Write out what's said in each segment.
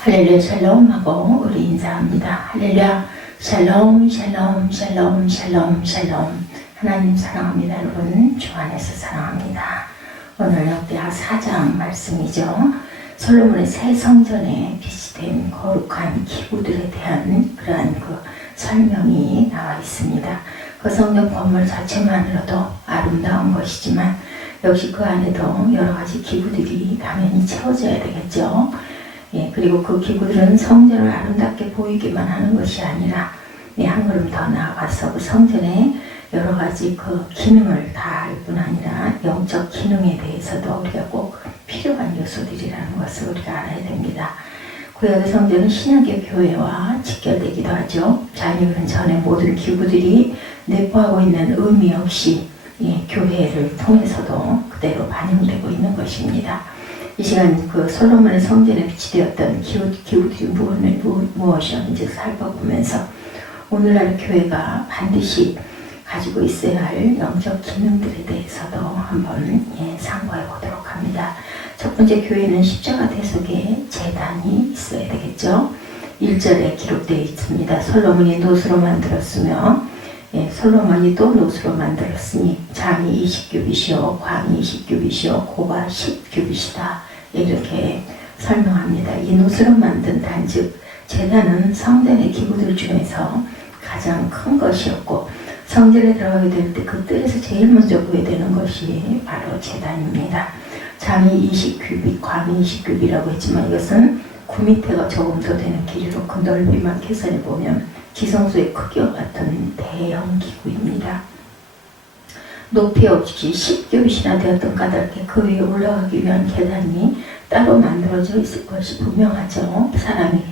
할렐루야 샬롬 하고 우리 인사합니다. 할렐루야 샬롬 샬롬 샬롬 샬롬 샬롬. 하나님 사랑합니다. 여러분 주 안에서 사랑합니다. 오늘 역대하 4장 말씀이죠. 솔로몬의 새 성전에 비치된 거룩한 기구들에 대한 그러한 그 설명이 나와 있습니다. 그 성전 건물 자체만으로도 아름다운 것이지만 역시 그 안에도 여러 가지 기구들이 당연히 채워져야 되겠죠. 그리고 그 기구들은 성전을 아름답게 보이기만 하는 것이 아니라 한 걸음 더 나아가서 그 성전의 여러 가지 그 기능을 다할 뿐 아니라 영적 기능에 대해서도 우리가 꼭 필요한 요소들이라는 것을 우리가 알아야 됩니다. 구약의 성전은 신약의 교회와 직결되기도 하죠. 자녀는 전에 모든 기구들이 내포하고 있는 의미 역시 교회를 통해서도 그대로 반영되고 있는 것입니다. 이 시간 그 솔로몬의 성전에 비치되었던 기구들이 무엇이었는지 살펴보면서 오늘날 교회가 반드시 가지고 있어야 할 영적 기능들에 대해서도 한번 상고해 보도록 합니다. 첫 번째, 교회는 십자가 대속에 제단이 있어야 되겠죠. 1절에 기록되어 있습니다. 솔로몬이 노수로 만들었으며 솔로몬이 또 노수로 만들었으니 장이 20규빗이요 광이 20규빗이요 고가 10규빗이다. 이렇게 설명합니다. 이 노수로 만든 단즉 제단은 성전의 기구들 중에서 가장 큰 것이었고 성전에 들어가게 될 때 그 뜰에서 제일 먼저 보여되는 것이 바로 제단입니다. 장이 20규빗, 광이 20규빗이라고 했지만 이것은 9m가 조금 더 되는 길이로 그 넓이만 계산해 보면 지성소의 크기와 같은 대형 기구입니다. 높이 없이 10규빗이나 되었던 까닭에 그 위에 올라가기 위한 계단이 따로 만들어져 있을 것이 분명하죠. 사람이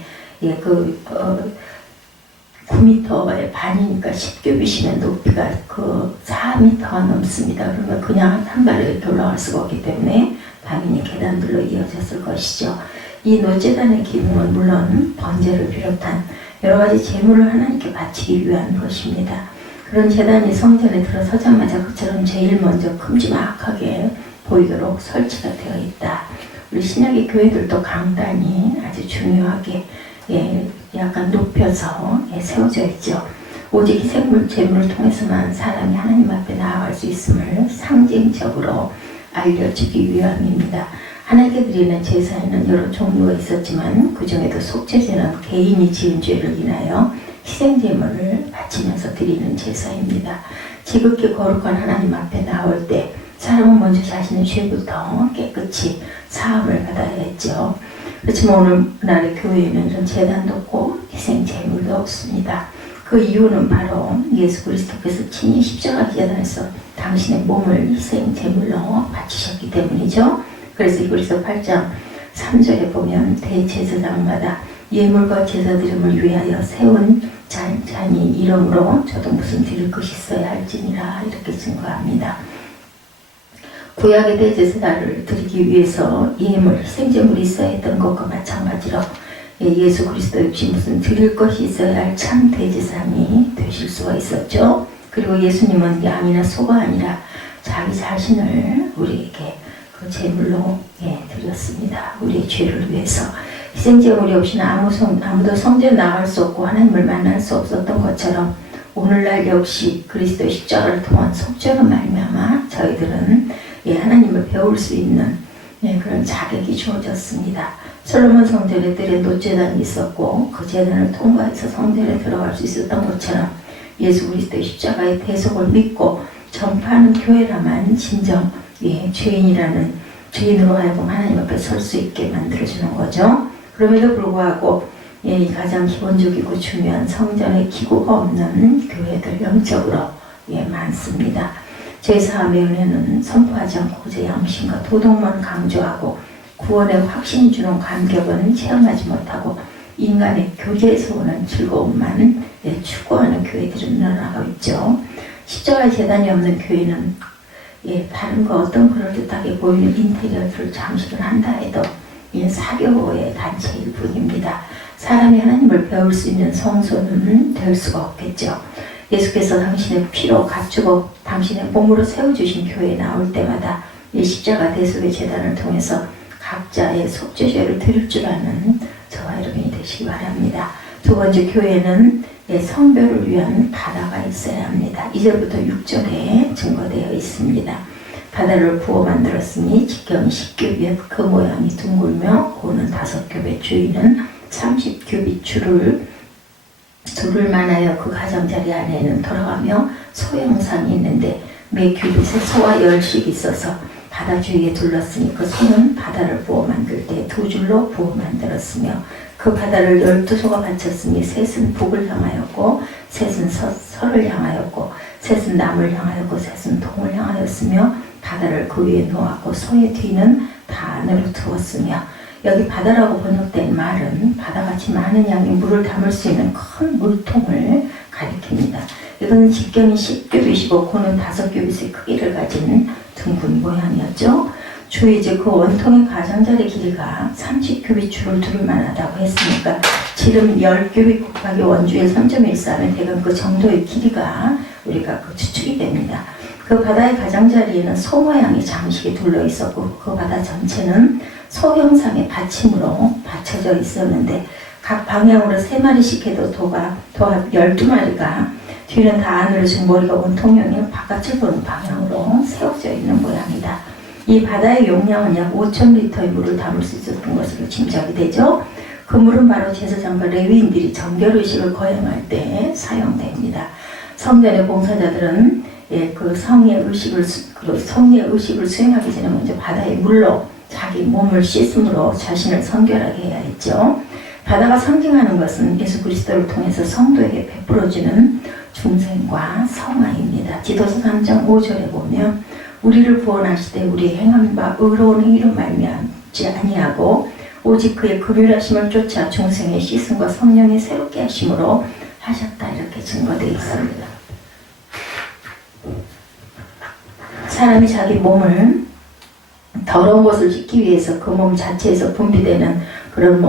9m의 반이니까 10규빗이면 높이가 그 4m가 넘습니다. 그러면 그냥 한 발로 이렇게 올라갈 수가 없기 때문에 당연히 계단들로 이어졌을 것이죠. 이 노제단의 기능은 물론 번제를 비롯한 여러 가지 제물을 하나님께 바치기 위한 것입니다. 그런 제단이 성전에 들어서자마자 그처럼 제일 먼저 큼지막하게 보이도록 설치가 되어 있다. 우리 신약의 교회들도 강단이 아주 중요하게 약간 높여서 세워져 있죠. 오직 희생물 제물을 통해서만 사람이 하나님 앞에 나아갈 수 있음을 상징적으로 알려주기 위함입니다. 하나님께 드리는 제사에는 여러 종류가 있었지만 그 중에도 속죄제는 개인이 지은 죄를 인하여 희생제물을 바치면서 드리는 제사입니다. 지극히 거룩한 하나님 앞에 나올 때 사람은 먼저 자신의 죄부터 깨끗이 사함을 받아야 했죠. 그렇지만 오늘날의 교회에는 이런 제단도 없고 희생제물도 없습니다. 그 이유는 바로 예수 그리스도께서 친히 십자가 제단에서 당신의 몸을 희생제물로 바치셨기 때문이죠. 그래서 이브리서 8장 3절에 보면 대제사장마다 예물과 제사드림을 위하여 세운 잔이 이름으로 저도 무슨 드릴 것이 있어야 할지니라 이렇게 증거합니다. 구약의 대제사를 드리기 위해서 예물, 희생제물이 있어야 했던 것과 마찬가지로 예수 그리스도 역시 무슨 드릴 것이 있어야 할 참 대제사장이 되실 수가 있었죠. 그리고 예수님은 양이나 소가 아니라 자기 자신을 우리에게 그 제물로 드렸습니다. 우리의 죄를 위해서. 희생제물이 없이는 아무도 성전에 나갈 수 없고 하나님을 만날 수 없었던 것처럼 오늘날 역시 그리스도의 십자가를 통한 속죄로 말미암아 저희들은 하나님을 배울 수 있는 그런 자격이 주어졌습니다. 솔로몬 성전에 뜰에 노제단이 있었고 그 제단을 통과해서 성전에 들어갈 수 있었던 것처럼 예수 그리스도의 십자가의 대속을 믿고 전파하는 교회라만 진정 죄인이라는 죄인으로 하여금 하나님 앞에 설 수 있게 만들어주는 거죠. 그럼에도 불구하고 가장 기본적이고 중요한 성전의 기구가 없는 교회들 영적으로 많습니다. 제4함의 은혜는 선포하지 않고 그저 양심과 도덕만 강조하고 구원의 확신이 주는 감격은 체험하지 못하고 인간의 교제에서 오는 즐거움만 추구하는 교회들이 늘어나고 있죠. 십자가 제단이 없는 교회는 다른 거 어떤 그럴듯하게 보이는 인테리어들을 장식을 한다 해도 사교의 단체일 뿐입니다. 사람이 하나님을 배울 수 있는 성소는 될 수가 없겠죠. 예수께서 당신의 피로 갖추고 당신의 몸으로 세워주신 교회에 나올 때마다 이 십자가 대속의 제단을 통해서 각자의 속죄죄를 드릴 줄 아는 저 저와 여러분이 되시기 바랍니다. 두 번째, 교회는 성별을 위한 바다가 있어야 합니다. 2절부터 6절에 증거되어 있습니다. 바다를 부어 만들었으니 직경이 10규빗, 그 모양이 둥글며 고는 5겹의 주위는 30규빗 줄을 만하여 그 가장자리 안에는 돌아가며 소 형상이 있는데 매 규빗에 소와 10씩 있어서 바다 주위에 둘렀으니 그 소는 바다를 부어 만들 때 2줄로 부어 만들었으며 그 바다를 12소가 바쳤으니 셋은 북을 향하였고 셋은 서를 향하였고 셋은 남을 향하였고 셋은 동을 향하였으며 바다를 그 위에 놓았고 소의 뒤는 다 안으로 두었으며 여기 바다라고 번역된 말은 바다같이 많은 양의 물을 담을 수 있는 큰 물통을 가리킵니다. 이건 직경이 10규빗이고 고는 5규빗의 크기를 가진 둥근 모양이었죠. 주의 이제 그 원통의 가장자리 길이가 30규빗 줄을 두를 만하다고 했으니까 지름 10규빗 곱하기 원주의 3.14면 대강 그 정도의 길이가 우리가 그 추측이 됩니다. 그 바다의 가장자리에는 소 모양의 장식이 둘러 있었고 그 바다 전체는 소 형상의 받침으로 받쳐져 있었는데 각 방향으로 3마리씩 해도 도합 12마리가 뒤는 다 안으로 즉 머리가 원통형인 바깥을 보는 방향으로 세워져 있는 모양이다. 이 바다의 용량은 약 5,000리터의 물을 담을 수 있었던 것으로 짐작이 되죠. 그 물은 바로 제사장과 레위인들이 정결의식을 거행할 때 사용됩니다. 성전의 봉사자들은 그 성의 의식을 수행하기 전에 먼저 바다의 물로 자기 몸을 씻음으로 자신을 성결하게 해야 했죠. 바다가 상징하는 것은 예수 그리스도를 통해서 성도에게 베풀어지는 중생과 성화입니다. 디도서 3장 5절에 보면 우리를 구원하시되 우리의 행한 바 의로운 행위로 말미암지 아니하고 오직 그의 긍휼하심을 쫓아 중생의 씻음과 성령의 새롭게 하심으로 하셨다 이렇게 증거되어 있습니다. 사람이 자기 몸을 더러운 것을 씻기 위해서 그 몸 자체에서 분비되는 그런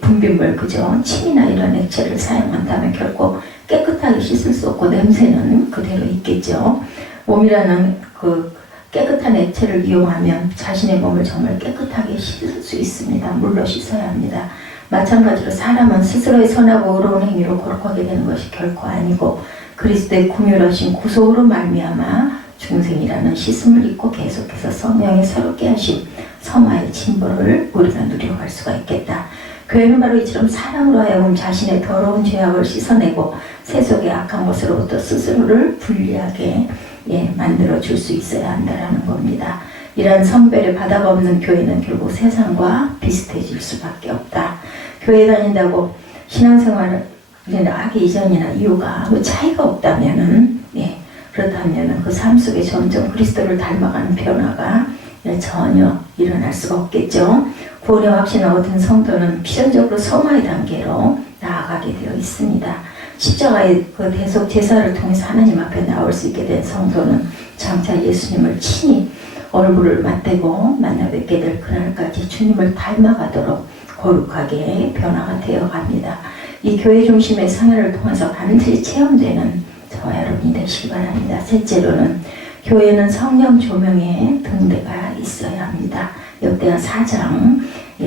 분비물 그죠? 침이나 이런 액체를 사용한다면 결코 깨끗하게 씻을 수 없고 냄새는 그대로 있겠죠. 몸이라는 그 깨끗한 액체를 이용하면 자신의 몸을 정말 깨끗하게 씻을 수 있습니다. 물로 씻어야 합니다. 마찬가지로 사람은 스스로의 선하고 의로운 행위로 거룩하게 되는 것이 결코 아니고 그리스도의 긍휼하신 구속으로 말미암아 중생이라는 씻음을 입고 계속해서 성령의 새롭게 하신 성화의 진보를 우리가 누려갈 수가 있겠다. 교회는 바로 이처럼 사람으로 하여금 자신의 더러운 죄악을 씻어내고 세속의 악한 것으로부터 스스로를 분리하게 만들어 줄 수 있어야 한다는 겁니다. 이러한 성별의 바다가 없는 교회는 결국 세상과 비슷해질 수밖에 없다. 교회 다닌다고 신앙생활을 하기 이전이나 이후가 차이가 없다면은 그렇다면 그 삶 속에 점점 그리스도를 닮아가는 변화가 전혀 일어날 수가 없겠죠. 구원의 확신을 얻은 성도는 필연적으로 성화의 단계로 나아가게 되어 있습니다. 십자가의 그 대속 제사를 통해서 하나님 앞에 나올 수 있게 된 성도는 장차 예수님을 친히 얼굴을 맞대고 만나 뵙게 될 그날까지 주님을 닮아가도록 거룩하게 변화가 되어 갑니다. 이 교회 중심의 생활을 통해서 반드시 체험되는 저와 여러분이 되시기 바랍니다. 셋째로는 교회는 성령 조명의 등대가 있어야 합니다. 역대하 4장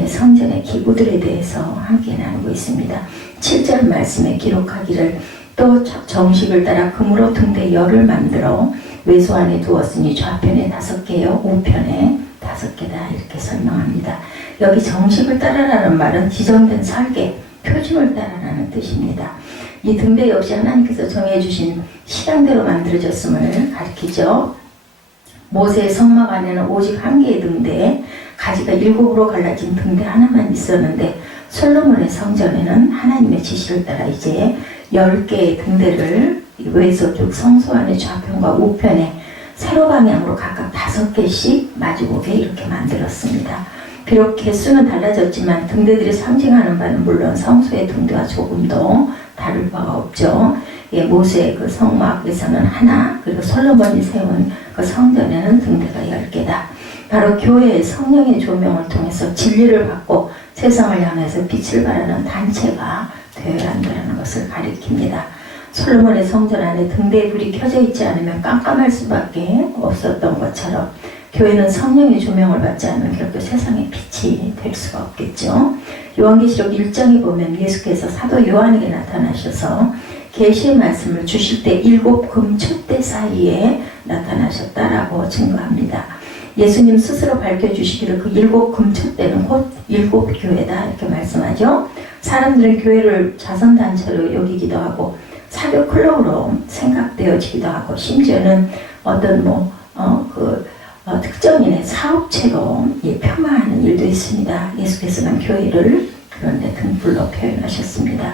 성전의 기구들에 대해서 함께 나누고 있습니다. 7절 말씀에 기록하기를 또 정식을 따라 금으로 등대 열을 만들어 외소 안에 두었으니 좌편에 5개요 우편에 5개다 이렇게 설명합니다. 여기 정식을 따라라는 말은 지정된 설계, 표준을 따라라는 뜻입니다. 이 등대 역시 하나님께서 정해주신 시간대로 만들어졌음을 가리키죠. 모세의 성막 안에는 오직 1개의 등대, 가지가 7으로 갈라진 등대 하나만 있었는데 솔로몬의 성전에는 하나님의 지시를 따라 이제 10개의 등대를 외소 쪽 성소 안의 좌편과 우편에 세로 방향으로 각각 5개씩 마주보게 이렇게 만들었습니다. 비록 개수는 달라졌지만 등대들이 상징하는 바는 물론 성소의 등대와 조금 더 다를 바가 없죠. 모세의 그 성막에서는 하나, 그리고 솔로몬이 세운 그 성전에는 등대가 10개다. 바로 교회의 성령의 조명을 통해서 진리를 받고 세상을 향해서 빛을 발하는 단체가 되어야 한다는 것을 가리킵니다. 솔로몬의 성전 안에 등대의 불이 켜져 있지 않으면 깜깜할 수밖에 없었던 것처럼 교회는 성령의 조명을 받지 않으면 결코 세상의 빛이 될 수가 없겠죠. 요한계시록 1장에 보면 예수께서 사도 요한에게 나타나셔서 계시의 말씀을 주실 때 7 금촛대 사이에 나타나셨다라고 증거합니다. 예수님 스스로 밝혀주시기를 그 7 금촛대는 곧 7 교회다 이렇게 말씀하죠. 사람들은 교회를 자선단체로 여기기도 하고 사교 클럽으로 생각되어지기도 하고 심지어는 어떤 특정인의 사업체로 폄하하는 일도 있습니다. 예수께서는 교회를 그런데 등불로 표현하셨습니다.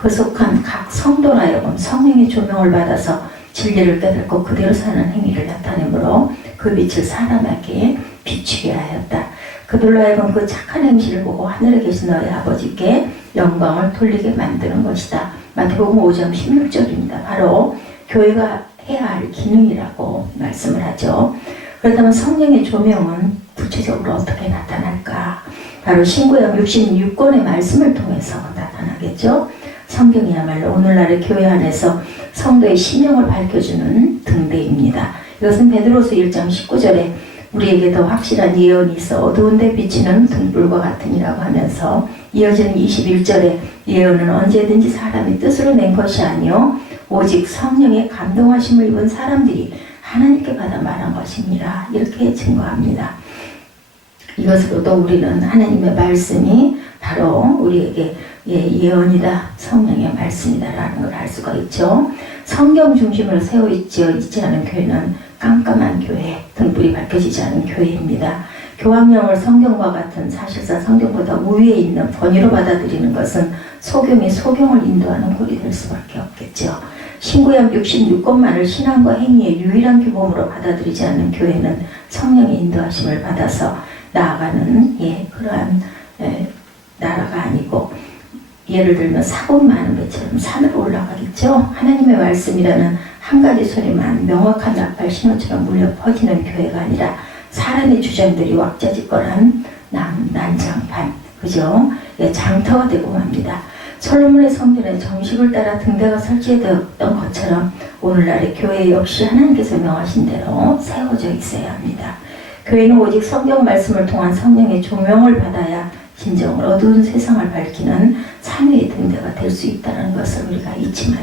그 속한 각 성도로 하여금 성령의 조명을 받아서 진리를 깨닫고 그대로 사는 행위를 나타내므로 그 빛을 사람에게 비추게 하였다. 그들로 하여금 그 착한 행실을 보고 하늘에 계신 너희 아버지께 영광을 돌리게 만드는 것이다. 마태복음 5장 16절입니다. 바로 교회가 해야 할 기능이라고 말씀을 하죠. 그렇다면 성령의 조명은 구체적으로 어떻게 나타날까? 바로 신구약 66권의 말씀을 통해서 나타나겠죠. 성경이야말로 오늘날의 교회 안에서 성도의 신명을 밝혀주는 등대입니다. 이것은 베드로서 1장 19절에 우리에게 더 확실한 예언이 있어 어두운 데 비치는 등불과 같으니라고 하면서 이어지는 21절에 예언은 언제든지 사람의 뜻으로 낸 것이 아니요 오직 성령의 감동하심을 입은 사람들이 하나님께 받아 말한 것입니다. 이렇게 증거합니다. 이것으로도 우리는 하나님의 말씀이 바로 우리에게 예언이다, 성령의 말씀이다라는 걸 알 수가 있죠. 성경 중심으로 세워있지 않은 교회는 깜깜한 교회, 등불이 밝혀지지 않은 교회입니다. 교황령을 성경과 같은 사실상 성경보다 우위에 있는 권위로 받아들이는 것은 소경이 소경을 인도하는 꼴이 될 수밖에 없겠죠. 신구약 66권만을 신앙과 행위의 유일한 규범으로 받아들이지 않는 교회는 성령의 인도하심을 받아서 나아가는 그러한 나라가 아니고 예를 들면 사고 많은 배처럼 산으로 올라가겠죠. 하나님의 말씀이라는 한 가지 소리만 명확한 나팔 신호처럼 울려 퍼지는 교회가 아니라 사람의 주장들이 왁자지껄한 난장판, 그죠? 장터가 되고 맙니다. 솔로몬의 성전에 정식을 따라 등대가 설치되었던 것처럼 오늘날의 교회 역시 하나님께서 명하신 대로 세워져 있어야 합니다. 교회는 오직 성경 말씀을 통한 성령의 조명을 받아야 진정 어두운 세상을 밝히는 참회의 등대가 될 수 있다는 것을 우리가 잊지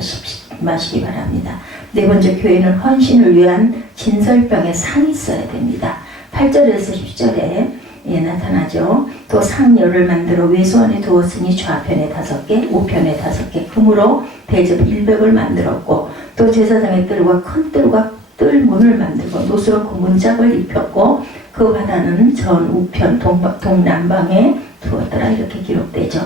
마시기 바랍니다. 네 번째, 교회는 헌신을 위한 진설병의 상이 있어야 됩니다. 8절에서 10절에 나타나죠. 또 상열을 만들어 외소 안에 두었으니 좌편에 5개, 우편에 5개, 금으로 대접 100을 만들었고 또 제사장의 뜰과 큰 뜰과 뜰문을 만들고 노스로 그 문짝을 입혔고 그 바다는 전 우편 동남방에 두었더라 이렇게 기록되죠.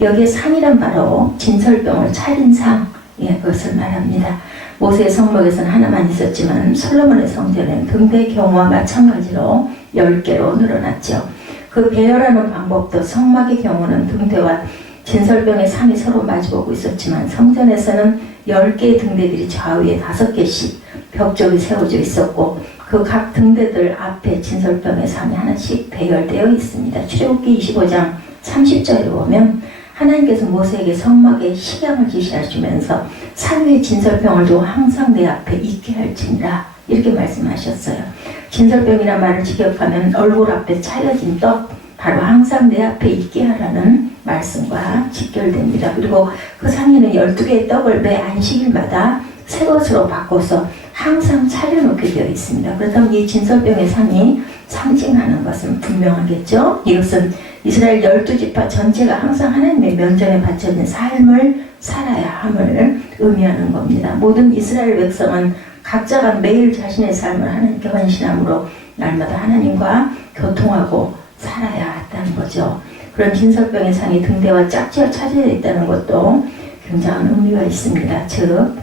여기에 상이란 바로 진설병을 차린 상, 그것을 말합니다. 모세의 성막에서는 하나만 있었지만 솔로몬의 성전은 등대 경우와 마찬가지로 10개로 늘어났죠. 그 배열하는 방법도 성막의 경우는 등대와 진설병의 상이 서로 마주보고 있었지만 성전에서는 10개의 등대들이 좌우에 5개씩 벽쪽에 세워져 있었고 그 각 등대들 앞에 진설병의 상이 하나씩 배열되어 있습니다. 출애굽기 25장 30절에 보면 하나님께서 모세에게 성막의 식양을 지시하시면서 산 위에 진설병을 두어 항상 내 앞에 있게 할지니라 이렇게 말씀하셨어요. 진설병이란 말을 직역하면 얼굴 앞에 차려진 떡, 바로 항상 내 앞에 있게 하라는 말씀과 직결됩니다. 그리고 그 상에는 12개의 떡을 매 안식일마다 새 것으로 바꿔서 항상 차려놓게 되어 있습니다. 그렇다면 이 진설병의 상이 상징하는 것은 분명하겠죠. 이것은 이스라엘 12지파 전체가 항상 하나님의 면전에 바쳐진 삶을 살아야 함을 의미하는 겁니다. 모든 이스라엘 백성은 각자가 매일 자신의 삶을 하나님께 헌신함으로 날마다 하나님과 교통하고 살아야 한다는 거죠. 그런 진설병의 상이 등대와 짝지어 차려져 있다는 것도 굉장한 의미가 있습니다. 즉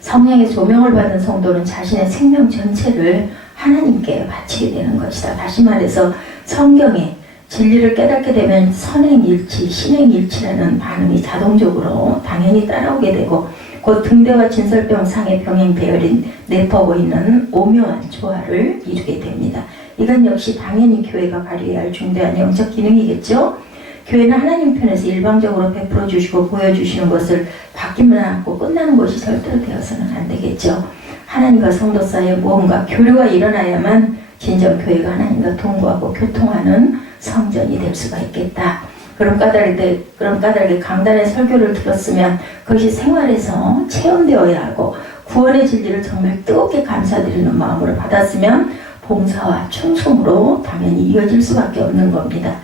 성령의 조명을 받은 성도는 자신의 생명 전체를 하나님께 바치게 되는 것이다. 다시 말해서 성경에 진리를 깨닫게 되면 선행일치, 신행일치라는 반응이 자동적으로 당연히 따라오게 되고 곧 등대와 진설병 상의 병행 배열인 내포고 있는 오묘한 조화를 이루게 됩니다. 이건 역시 당연히 교회가 발휘해야 할 중대한 영적 기능이겠죠. 교회는 하나님 편에서 일방적으로 베풀어 주시고 보여주시는 것을 받기만 하고 끝나는 것이 절대로 되어서는 안 되겠죠. 하나님과 성도 사이에 무언가 교류가 일어나야만 진정 교회가 하나님과 동거하고 교통하는 성전이 될 수가 있겠다. 그런 까닭에 강단의 설교를 들었으면 그것이 생활에서 체험되어야 하고 구원의 진리를 정말 뜨겁게 감사드리는 마음으로 받았으면 봉사와 충성으로 당연히 이어질 수밖에 없는 겁니다.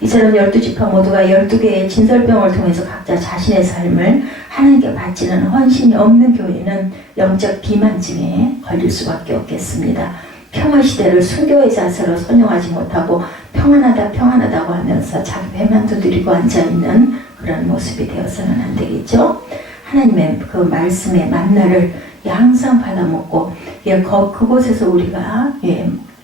이처럼 12지파 모두가 12개의 진설병을 통해서 각자 자신의 삶을 하나님께 바치는 헌신이 없는 교회는 영적 비만증에 걸릴 수밖에 없겠습니다. 평화시대를 순교의 자세로 선용하지 못하고 평안하다고 하면서 자기 배만 두드리고 앉아있는 그런 모습이 되어서는 안 되겠죠. 하나님의 그 말씀의 만나를 항상 받아먹고 그곳에서 우리가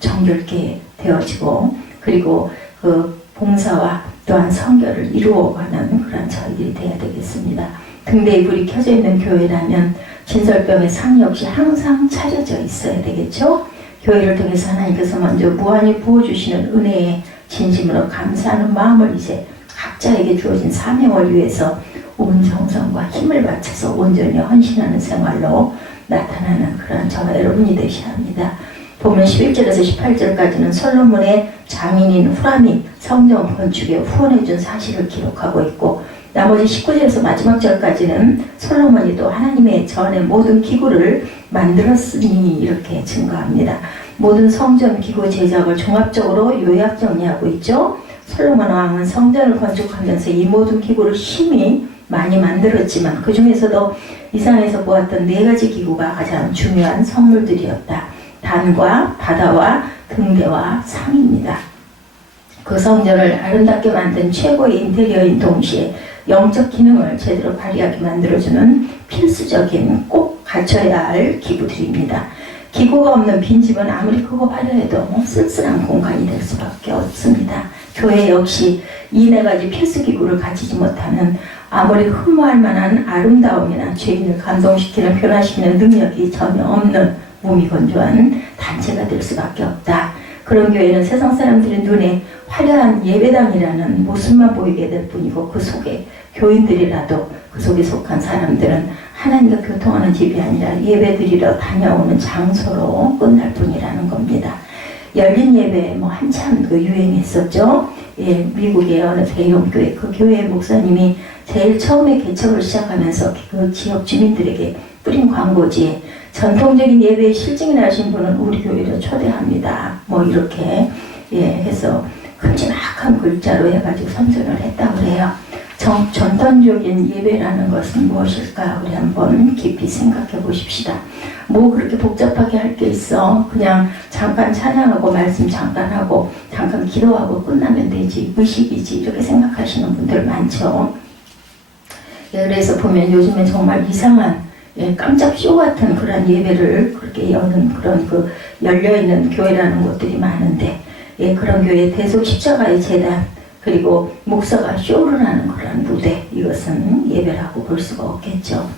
정결케 되어지고 그리고 그 봉사와 또한 성결을 이루어가는 그런 저희들이 되어야 되겠습니다. 등대에 불이 켜져 있는 교회라면 진설병의 상 역시 항상 차려져 있어야 되겠죠. 교회를 통해서 하나님께서 먼저 무한히 부어주시는 은혜에 진심으로 감사하는 마음을 이제 각자에게 주어진 사명을 위해서 온 정성과 힘을 바쳐서 온전히 헌신하는 생활로 나타나는 그런 저와 여러분이 되셔야 합니다. 보면 11절에서 18절까지는 솔로몬의 장인인 후람이 성전 건축에 후원해준 사실을 기록하고 있고 나머지 19절에서 마지막 절까지는 솔로몬이 또 하나님의 전에 모든 기구를 만들었으니 이렇게 증거합니다. 모든 성전 기구 제작을 종합적으로 요약 정리하고 있죠. 솔로몬 왕은 성전을 건축하면서 이 모든 기구를 심히 많이 만들었지만 그 중에서도 이상에서 보았던 4가지 기구가 가장 중요한 성물들이었다. 단과 바다와 등대와 상입니다. 그 성전을 아름답게 만든 최고의 인테리어인 동시에 영적 기능을 제대로 발휘하게 만들어주는 필수적인 꼭 갖춰야 할 기구들입니다. 기구가 없는 빈집은 아무리 크고 화려해도 쓸쓸한 공간이 될 수밖에 없습니다. 교회 역시 이 4가지 필수 기구를 갖추지 못하는 아무리 흠모할 만한 아름다움이나 죄인을 감동시키는 변화시키는 능력이 전혀 없는 무미건조한 단체가 될 수밖에 없다. 그런 교회는 세상 사람들의 눈에 화려한 예배당이라는 모습만 보이게 될 뿐이고 그 속에 교인들이라도 그 속에 속한 사람들은 하나님과 교통하는 집이 아니라 예배드리러 다녀오는 장소로 끝날 뿐이라는 겁니다. 열린 예배 한참 유행했었죠. 미국의 어느 대형 교회, 그 교회의 목사님이 제일 처음에 개척을 시작하면서 그 지역 주민들에게 뿌린 광고지에 전통적인 예배에 실증이 나신 분은 우리 교회로 초대합니다. 이렇게 해서 큼지막한 글자로 해가지고 선전을 했다고 그래요. 전통적인 예배라는 것은 무엇일까? 우리 한번 깊이 생각해 보십시다. 그렇게 복잡하게 할 게 있어. 그냥 잠깐 찬양하고 말씀 잠깐 하고 잠깐 기도하고 끝나면 되지. 의식이지. 이렇게 생각하시는 분들 많죠. 그래서 보면 요즘에 정말 이상한 깜짝 쇼 같은 그런 예배를 그렇게 여는 그런 열려있는 교회라는 곳들이 많은데 그런 교회 대속 십자가의 재단 그리고 목사가 쇼를 하는 그런 무대 이것은 예배라고 볼 수가 없겠죠.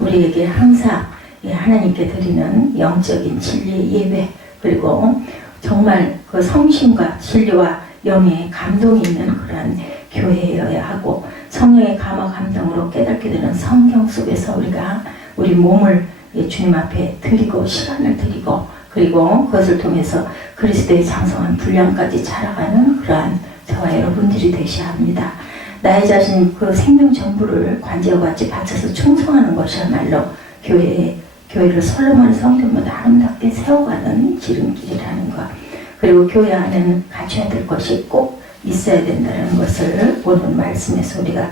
우리에게 항상 하나님께 드리는 영적인 진리의 예배 그리고 정말 그 성심과 진리와 영의 감동이 있는 그런 교회여야 하고 성령의 감화 감동으로 깨닫게 되는 성경 속에서 우리가 우리 몸을 주님 앞에 드리고 시간을 드리고 그리고 그것을 통해서 그리스도의 장성한 분량까지 자라가는 그러한 저와 여러분들이 되셔야 합니다. 나의 자신 그 생명 전부를 관제와 같이 바쳐서 충성하는 것이야말로 교회를 솔로몬의 성전보다 아름답게 세워가는 지름길이라는 것. 그리고 교회 안에는 갖춰야 될 것이 꼭 있어야 된다는 것을 오늘 말씀에서 우리가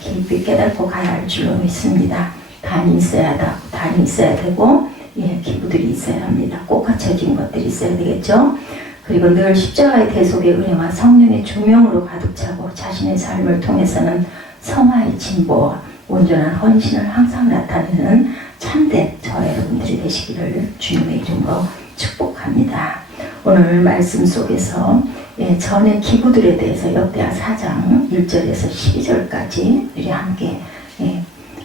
깊이 깨닫고 가야 할 줄로 믿습니다. 단이 있어야 되고 기구들이 있어야 합니다. 꼭 갖춰진 것들이 있어야 되겠죠. 그리고 늘 십자가의 대속의 은혜와 성령의 조명으로 가득 차고 자신의 삶을 통해서는 성화의 진보와 온전한 헌신을 항상 나타내는 참된 저와 여러분들이 되시기를 주님의 이름으로 축복합니다. 오늘 말씀 속에서 전의 기구들에 대해서 역대하 4장 1절에서 12절까지 우리 함께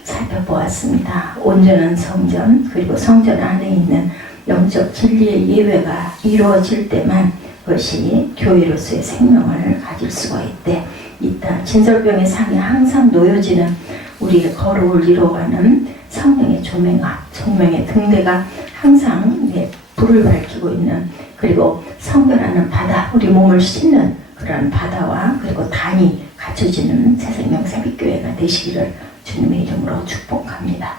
살펴보았습니다. 온전한 성전 그리고 성전 안에 있는 영적 진리의 예배가 이루어질 때만 그것이 교회로서의 생명을 가질 수가 있다. 진설병의 상에 항상 놓여지는 우리의 거룩을 이루어가는 성령의 조명의 등대가 항상 불을 밝히고 있는 그리고 성결하는 바다, 우리 몸을 씻는 그런 바다와 그리고 단이 갖춰지는 새생명 새빛교회가 되시기를 주님의 이름으로 축복합니다.